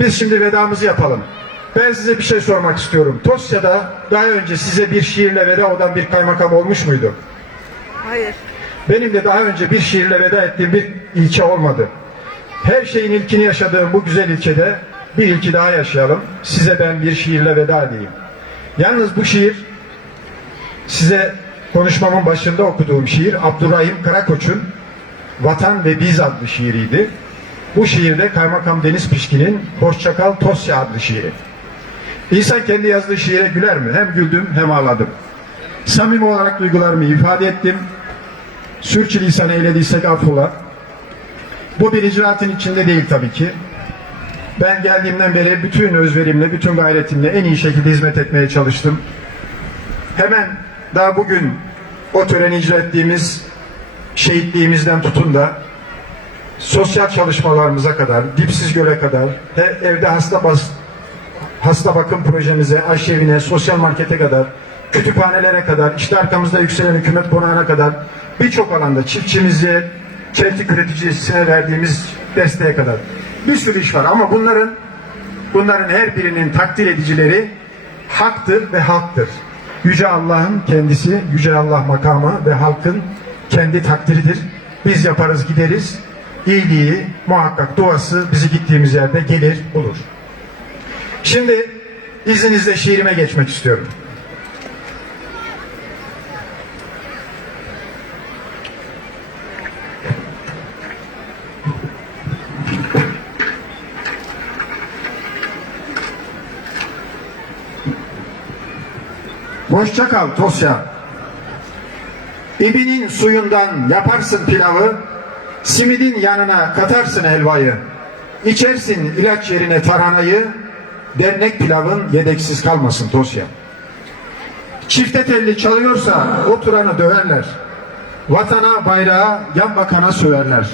Biz şimdi vedamızı yapalım. Ben size bir şey sormak istiyorum. Tosya'da daha önce size bir şiirle veda olan bir kaymakam olmuş muydu? Hayır. Benim de daha önce bir şiirle veda ettiğim bir ilçe olmadı. Her şeyin ilkini yaşadığım bu güzel ilçede bir ilki daha yaşayalım. Size ben bir şiirle veda edeyim. Yalnız bu şiir size konuşmamın başında okuduğum şiir Abdurrahim Karakoç'un Vatan ve Biz adlı şiiriydi. Bu şiirde Kaymakam Deniz Pişkin'in Hoşçakal Tosya adlı şiiri. İnsan kendi yazdığı şiire güler mi? Hem güldüm hem ağladım. Samimi olarak duygularımı ifade ettim. Sürçülisan eylediysek affola. Bu bir icraatın içinde değil tabii ki. Ben geldiğimden beri bütün özverimle, bütün gayretimle en iyi şekilde hizmet etmeye çalıştım. Hemen daha bugün o töreni icra ettiğimiz şehitliğimizden tutun da sosyal çalışmalarımıza kadar, dipsiz göle kadar, evde hasta bas, hasta bakım projemize, aşevine, sosyal markete kadar, kütüphanelere kadar, işte arkamızda yükselen hükümet konağına kadar birçok alanda çiftçimize, çeltik üreticisine verdiğimiz desteğe kadar bir sürü iş var ama bunların bunların her birinin takdir edicileri haktır ve halktır. Yüce Allah'ın kendisi, Yüce Allah makamı ve halkın kendi takdiridir. Biz yaparız gideriz. İyiliği muhakkak duası bizi gittiğimiz yerde gelir bulur. Şimdi izninizle şiirime geçmek istiyorum. Hoşça kal Tosya. İbinin suyundan yaparsın pilavı, simidin yanına katarsın helvayı. İçersin ilaç yerine tarhanayı, dernek pilavın yedeksiz kalmasın Tosya. Çifte telli çalıyorsa oturanı döverler. Vatana, bayrağa, yan bakana söverler.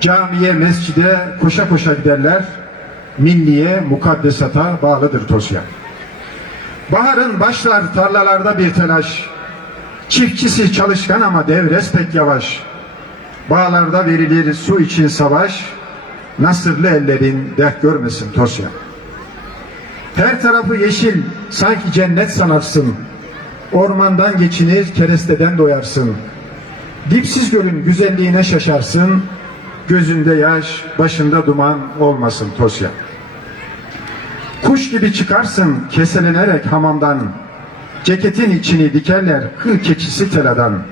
Camiye, mescide koşa koşa giderler. Milliye, mukaddesata bağlıdır Tosya. Baharın başlar tarlalarda bir telaş. Çiftçisi çalışkan ama devres pek yavaş. Bağlarda verilir su için savaş. Nasırlı ellerin dert görmesin Tosya. Her tarafı yeşil, sanki cennet sanarsın. Ormandan geçinir, keresteden doyarsın. Dipsiz gölün güzelliğine şaşarsın. Gözünde yaş, başında duman olmasın Tosya. Kuş gibi çıkarsın keselenerek hamamdan. Ceketin içini dikerler kıl keçisi teladan.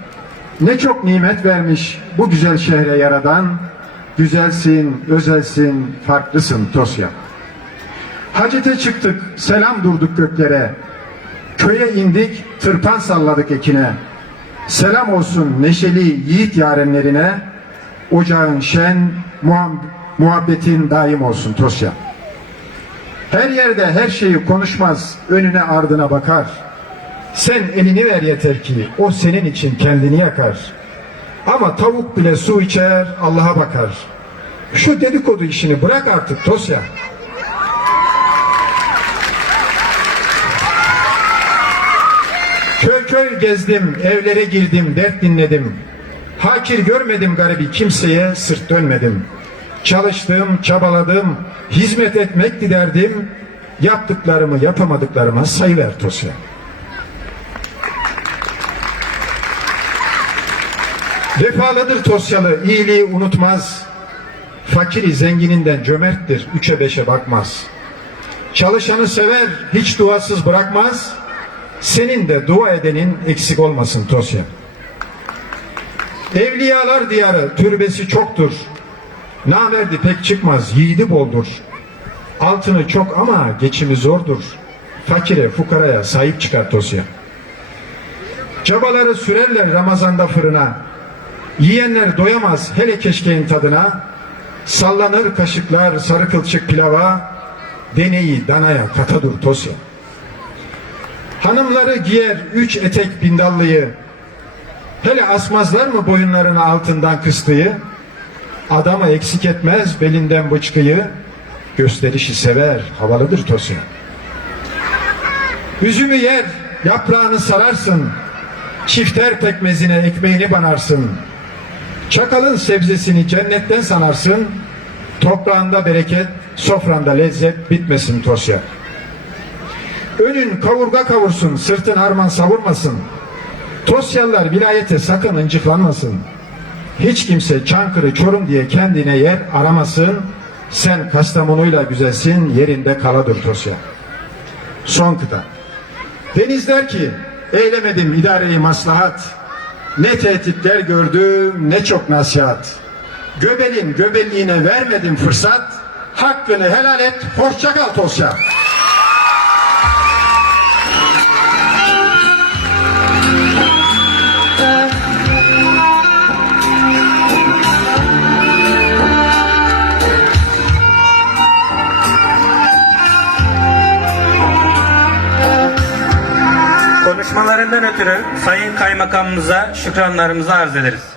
Ne çok nimet vermiş bu güzel şehre yaradan. Güzelsin, özelsin, farklısın Tosya. Hacete çıktık, selam durduk göklere. Köye indik, tırpan salladık ekine. Selam olsun neşeli yiğit yarenlerine. Ocağın şen, muhab- muhabbetin daim olsun Tosya. Her yerde her şeyi konuşmaz, önüne ardına bakar. Sen elini ver yeter ki o senin için kendini yakar. Ama tavuk bile su içer, Allah'a bakar. Şu dedikodu işini bırak artık Tosya. Köy köy gezdim, evlere girdim, dert dinledim. Hakir görmedim garibi kimseye, sırt dönmedim. Çalıştım, çabaladım, hizmet etmek dilerdim. Yaptıklarımı yapamadıklarıma sayıver Tosya. Vefalıdır Tosyalı, iyiliği unutmaz. Fakiri zengininden cömerttir, üçe beşe bakmaz. Çalışanı sever, hiç duasız bırakmaz. Senin de dua edenin eksik olmasın Tosya. Evliyalar diyarı türbesi çoktur. Namerdi pek çıkmaz, yiğidi boldur. Altını çok ama geçimi zordur. Fakire, fukaraya sahip çıkar Tosya. Çabaları sürerler Ramazan'da fırına. Yiyenler doyamaz hele keşkeğin tadına. Sallanır kaşıklar sarı kılçık pilava. Deneyi danaya kata dur Tosya. Hanımları giyer üç etek bindallıyı. Hele asmazlar mı boyunlarına altından kıstıyı? Adamı eksik etmez belinden bıçkıyı. Gösterişi sever, havalıdır Tosya. Üzümü yer, yaprağını sararsın. Çifter pekmezine ekmeğini banarsın. Çakalın sebzesini cennetten sanarsın. Toprağında bereket, sofranda lezzet bitmesin Tosya. Önün kavurga kavursun, sırtın harman savurmasın. Tosyalılar vilayete sakın incıklanmasın. Hiç kimse Çankırı Çorum diye kendine yer aramasın. Sen Kastamonu'yla güzelsin, yerinde kaladır Tosya. Son kıta. Deniz der ki, eylemedim idareyi maslahat. Ne tehditler gördüm, ne çok nasihat. Göbelin göbelliğine vermedim fırsat. Hakkını helal et, hoşça kal Tosya. Konuşmalarından ötürü Sayın Kaymakamımıza şükranlarımızı arz ederiz.